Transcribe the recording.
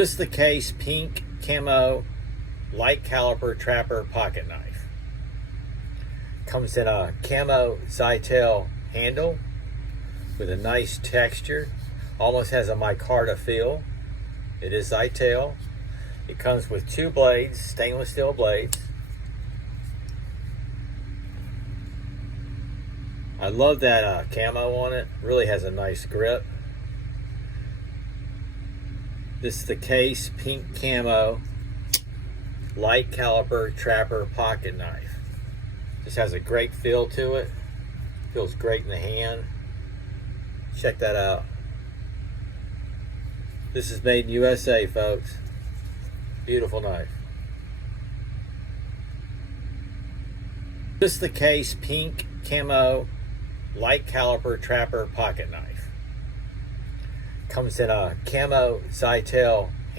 This is the case pink camo light caliper trapper pocket knife. Comes in a camo Zytel handle with a nice texture. Almost has a micarta feel. It is Zytel. It comes with two blades, stainless steel blades. I love that camo on it. Really has a nice grip. This is the case pink camo light caliper trapper pocket knife. Just has a great feel to it. Feels great in the hand. Check that out. This is made in USA, folks. Beautiful knife. This is the case pink camo light caliper trapper pocket knife. Comes in a camo Zytel